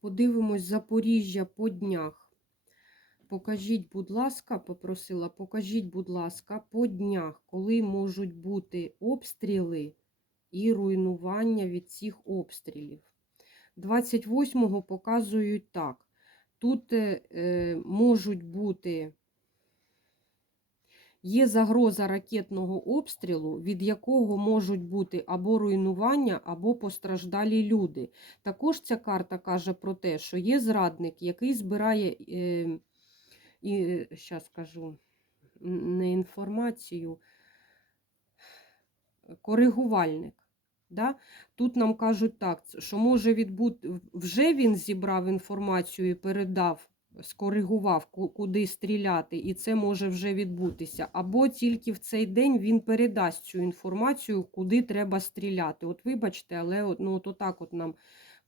Подивимось Запоріжжя по днях. Покажіть, будь ласка, попросила, покажіть, будь ласка, по днях, коли можуть бути обстріли і руйнування від цих обстрілів. 28-го показують так. Тут е, е, можуть бути, є загроза ракетного обстрілу, від якого можуть бути або руйнування, або постраждалі люди. Також ця карта каже про те, що є зрадник, який збирає, е, і, зараз скажу, н- не інформацію, коригувальник. Да? Тут нам кажуть так, що може відбути, вже він зібрав інформацію і передав, скоригував, куди стріляти, і це може вже відбутися. Або тільки в цей день він передасть цю інформацію, куди треба стріляти. От вибачте, але ну, от отак от нам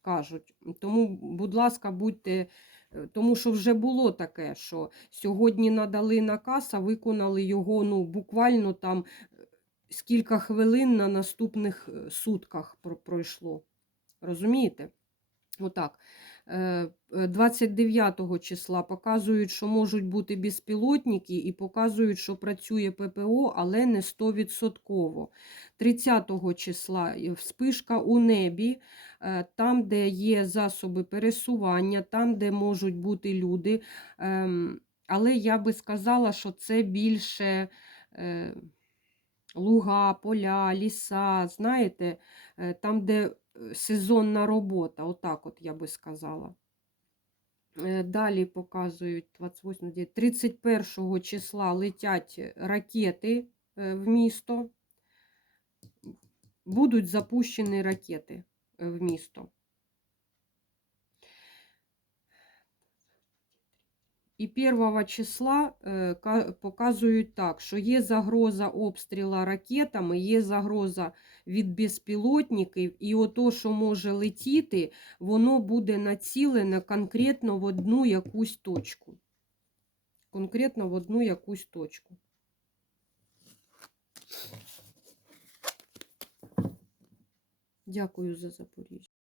кажуть. Тому, будь ласка, будьте. е, Тому що вже було таке, що сьогодні надали наказ, а виконали його ну, буквально там з хвилин на наступних е, сутках пройшло. Розумієте? Отак. Е, е, 29 числа показують, що можуть бути безпілотники, і показують, що працює ППО, але не 100%. 30 числа е, вспишка у небі, е, там, де є засоби пересування, там, де можуть бути люди. Ем, Але я би сказала, що це більше. е, луга, поля, ліса, знаєте, е, там, де е, сезонна робота, отак от я би сказала. Далі показують 28, 31 числа летять ракети е, в місто. Будуть запущені ракети в місто. І 1 числа е, показують так, що є загроза обстріла ракетами, є загроза від безпілотників, і ото, що може летіти, воно буде націлене конкретно в одну якусь точку. Конкретно в одну якусь точку. Дякую за Запоріжжя.